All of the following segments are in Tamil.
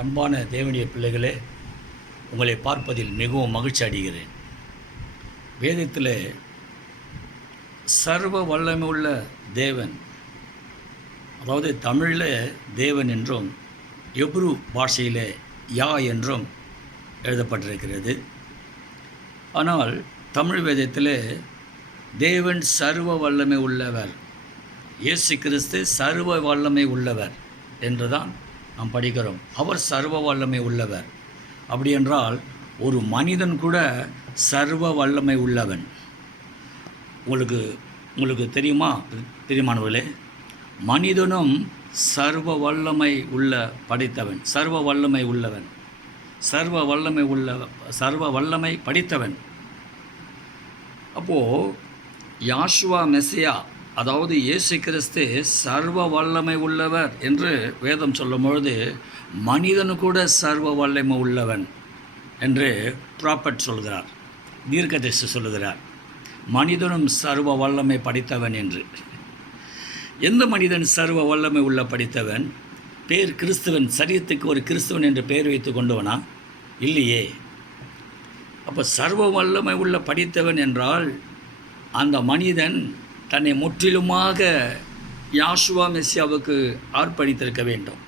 அன்பான தேவனுடைய பிள்ளைகளே, உங்களை பார்ப்பதில் மிகவும் மகிழ்ச்சி அடைகிறேன். வேதத்தில் சர்வ வல்லமை உள்ள தேவன், அதாவது தமிழில் தேவன் என்றும் எப்ரு பாஷையில் யா என்றும் எழுதப்பட்டிருக்கிறது. ஆனால் தமிழ் வேதத்தில் தேவன் சர்வ வல்லமை உள்ளவர், இயேசு கிறிஸ்து சர்வ வல்லமை உள்ளவர் என்றுதான் நாம் படிக்கிறோம். அவர் சர்வ வல்லமை உள்ளவர். அப்படி என்றால் ஒரு மனிதன் கூட சர்வ வல்லமை உள்ளவன். உங்களுக்கு தெரியுமானவர்களே, மனிதனும் சர்வ வல்லமை படைத்தவன், சர்வ வல்லமை உள்ளவன், சர்வ வல்லமை படித்தவன். அப்போது யாஷுவா மெசியா, அதாவது இயேசு கிறிஸ்து சர்வ வல்லமை உள்ளவர் என்று வேதம் சொல்லும் பொழுது, மனிதனு கூட சர்வ வல்லமை உள்ளவன் என்று ப்ராப்பர்ட் சொல்கிறார், தீர்க்கதரிசி சொல்லுகிறார். மனிதனும் சர்வ வல்லமை படித்தவன் என்று. எந்த மனிதன் சர்வ வல்லமை உள்ள படித்தவன்? பேர் கிறிஸ்துவன், சரீரத்துக்கு ஒரு கிறிஸ்துவன் என்று பெயர் வைத்து கொண்டவனா? இல்லையே. அப்போ சர்வ வல்லமை உள்ள படித்தவன் என்றால் அந்த மனிதன் தன்னை முற்றிலுமாக யாஷுவா மெசியாவுக்கு அர்ப்பணித்திருக்க வேண்டும்.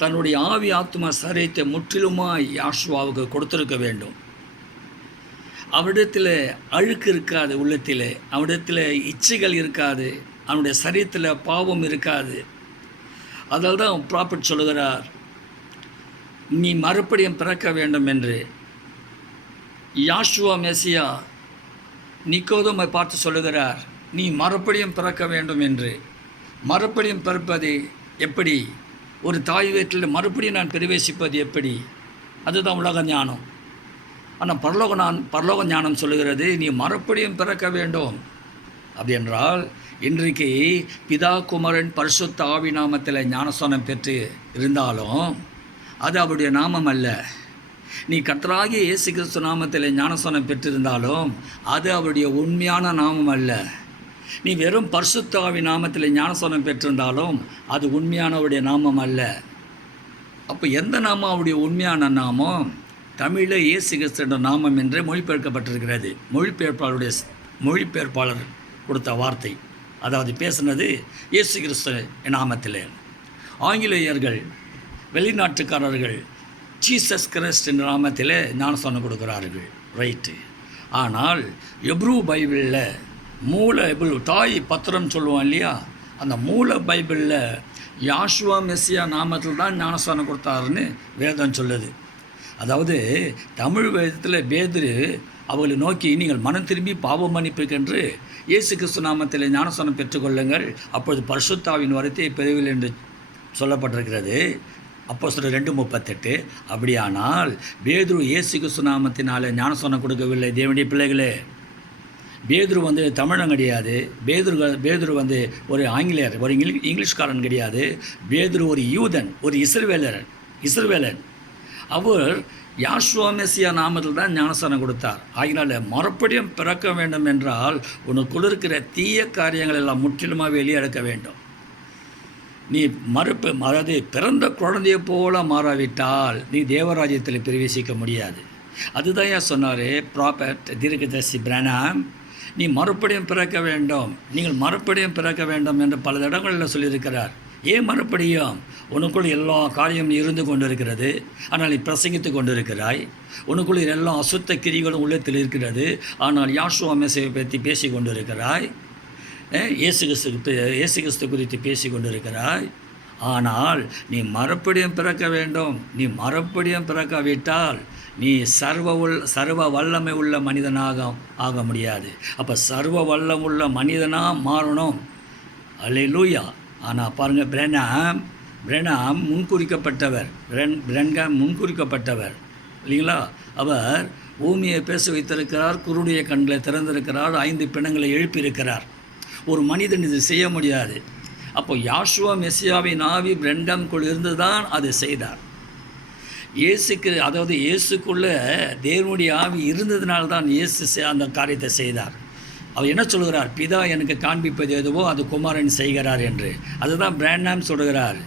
தன்னுடைய ஆவி ஆத்மா சரீரத்தை முற்றிலுமாய் யாஷுவாவுக்கு கொடுத்திருக்க வேண்டும். அவரிடத்தில் அழுக்கு இருக்காது, உள்ளத்தில் அவரிடத்தில் இச்சைகள் இருக்காது, அவனுடைய சரீரத்தில் பாவம் இருக்காது. அதனால தான் ப்ராப்பர்ட் சொல்லுகிறார், நீ மறுபடியும் பிறக்க வேண்டும் என்று. யாஷுவா மெசியா நிக்கோதேமை பார்த்து சொல்லுகிறார், நீ மறுபடியும் பிறக்க வேண்டும் என்று. மறுபடியும் பிறப்பது எப்படி? ஒரு தாய் வீட்டில் மறுபடியும் நான் பிரவேசிப்பது எப்படி? அதுதான் உலக ஞானம். ஆனால் பரலோக ஞானம் சொல்லுகிறது, நீ மறுபடியும் பிறக்க வேண்டும். அப்படி என்றால் இன்றைக்கு பிதா குமரன் பரிசுத்த ஆவி நாமத்தில் ஞானஸ்நானம் பெற்று இருந்தாலும் அது அவருடைய நாமம் அல்ல. நீ கர்த்தராகிய இயேசு கிறிஸ்து நாமத்தில் ஞானஸ்நானம் பெற்றிருந்தாலும் அது அவருடைய உண்மையான நாமம் அல்ல. நீ வெறும் பரிசுத்த ஆவி நாமத்தில் ஞானஸ்நானம் பெற்றிருந்தாலும் அது உண்மையானவருடைய நாமம் அல்ல. அப்போ எந்த நாமம் அவருடைய உண்மையான நாமம்? தமிழில் இயேசு கிறிஸ்து என்ற நாமம் என்று மொழிபெயர்க்கப்பட்டிருக்கிறது. மொழிபெயர்ப்பாளர் கொடுத்த வார்த்தை, அதாவது பேசுனது இயேசு கிறிஸ்து நாமத்தில். ஆங்கிலேயர்கள், வெளிநாட்டுக்காரர்கள் ஜீசஸ் கிறிஸ்ட் என்ற நாமத்தில் ஞானஸ்நானம் கொடுக்கிறார்கள், ரைட்டு. ஆனால் எப்ரு பைபிளில் மூல தாய் பத்திரம் சொல்லுவோம் இல்லையா, அந்த மூல பைபிளில் யாஷுவா மெசியா நாமத்தில் தான் ஞானஸ்நானம் கொடுத்தாருன்னு வேதம் சொல்லுது. அதாவது தமிழ் வேதத்தில் பேதுரு அவர்களை நோக்கி, நீங்கள் மனம் திரும்பி பாவம் மன்னிப்புக்கென்று இயேசு கிறிஸ்து நாமத்தில் ஞானஸ்நானம் பெற்றுக்கொள்ளுங்கள், அப்பொழுது பரிசுத்தாவின் வரத்தை பெறுவீர்கள் என்று சொல்லப்பட்டிருக்கிறது. அப்போஸ்தலர் 2:38. அப்படியானால் பேதுரு இயேசு கிறிஸ்து நாமத்தினால ஞானஸ்நானம் கொடுக்கவில்லை. தேவனுடைய பிள்ளைகளே, பேதுரு தமிழன் கிடையாது. பேதுரு ஒரு ஆங்கிலேயர், ஒரு இங்கிலீஷ்காரன் கிடையாது. பேதுரு ஒரு யூதன், ஒரு இஸ்ரவேலன். அவர் யாஷுவா மெசியா நாமத்தில் தான் ஞானஸ்நானம் கொடுத்தார். ஆகினால மறுபடியும் பிறக்க வேண்டும் என்றால் உனக்குள்ள இருக்கிற தீய காரியங்கள் எல்லாம் முற்றிலுமாக வெளியே எடுக்க வேண்டும். நீ அதாவது பிறந்த குழந்தைய போல மாறாவிட்டால் நீ தேவராஜ்யத்தில் பிரவேசிக்க முடியாது. அதுதான் ஏன் சொன்னார் ப்ராப்பர்ட் தீர்க்கதரிசி பிரானாம், நீ மறுபடியும் பிறக்க வேண்டும், நீங்கள் மறுபடியும் பிறக்க வேண்டும் என்று பல இடங்களில் சொல்லியிருக்கிறார். ஏன் மறுபடியும்? உனக்குள் எல்லா காரியம் இருந்து கொண்டிருக்கிறது, ஆனால் நீ பிரசங்கித்து கொண்டிருக்கிறாய். உனக்குள் எல்லா அசுத்த கிரிகளும் உள்ளத்தில் இருக்கிறது, ஆனால் யாஷுவா மெசியாவை பற்றி பேசி கொண்டிருக்கிறாய். இயேசு கிறிஸ்து குறித்து பேசி கொண்டிருக்கிறாய். ஆனால் நீ மறுபடியும் பிறக்க வேண்டும். நீ மறுபடியும் பிறக்காவிட்டால் நீ சர்வ வல்லமை உள்ள மனிதனாக ஆக முடியாது. அப்போ சர்வ வல்லம் உள்ள மனிதனாக மாறணும். அல்லேலூயா. ஆனால் பாருங்கள், பிரெனாம் முன்குறிக்கப்பட்டவர், முன்குறிக்கப்பட்டவர் இல்லைங்களா? அவர் பூமியை பேச வைத்திருக்கிறார், குருடைய கண்களை திறந்திருக்கிறார், 5 பிணங்களை எழுப்பியிருக்கிறார். ஒரு மனிதன் இது செய்ய முடியாது. அப்போ யாஷுவா மெசியாவின் ஆவி பிரெண்டாம்குள் இருந்து தான் அதை செய்தார். அதாவது இயேசுக்குள்ளே தேவனுடைய ஆவி இருந்ததுனால தான் இயேசு அந்த காரியத்தை செய்தார். அவர் என்ன சொல்கிறார்? பிதா எனக்கு காண்பிப்பது எதுவோ அது குமாரன் செய்கிறார் என்று. அதுதான் பிராண்டம் சொல்கிறார்.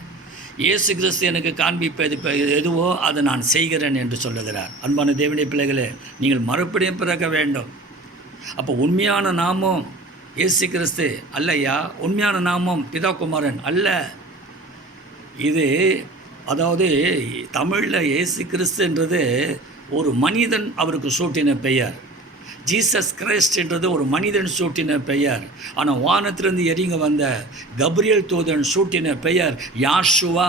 இயேசு கிறிஸ்து எனக்கு காண்பிப்பது எதுவோ அதை நான் செய்கிறேன் என்று சொல்லுகிறார். அன்பான தேவனுடைய பிள்ளைகளே, நீங்கள் மறுபடியும் பிறக்க வேண்டும். அப்போ உண்மையான நாமம் இயேசு கிறிஸ்து அல்லையா? உண்மையான நாமம் பிதாகுமாரன் அல்ல. இது அதாவது தமிழில் இயேசு கிறிஸ்துன்றது ஒரு மனிதன் அவருக்கு சூட்டின பெயர். ஜீசஸ் கிரைஸ்ட் என்றது ஒரு மனிதன் சூட்டின பெயர். ஆனால் வானத்திலிருந்து இறங்கி வந்த கப்ரியேல் தூதன் சூட்டின பெயர் யாஷுவா,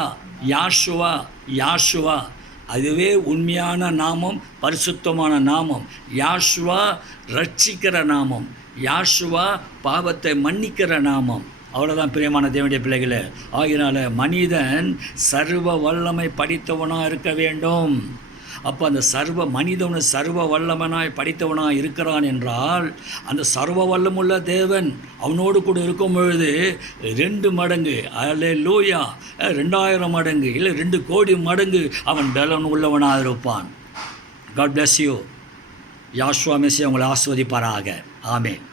யாஷுவா, யாஷுவா. அதுவே உண்மையான நாமம், பரிசுத்தமான நாமம். யாஷுவா ரட்சிக்கிற நாமம், யாஷுவா பாவத்தை மன்னிக்கிற நாமம். அவ்வளோதான் பிரியமான தேவனுடைய பிள்ளைகளே. ஆகினால மனிதன் சர்வ வல்லமை படித்தவனாக இருக்க வேண்டும். அப்போ அந்த மனிதன் சர்வ வல்லமனாய் படித்தவனாக இருக்கிறான் என்றால், அந்த சர்வ வல்லமுள்ள தேவன் அவனோடு கூட இருக்கும் பொழுது 2 மடங்கு, அல்லேலூயா, 2000 மடங்கு, இல்லை 2 கோடி மடங்கு அவன் பலன் உள்ளவனாக இருப்பான். God bless you. Yeshua Messiah உங்களை ஆஸ்வதிப்பாராக. ஆமென்.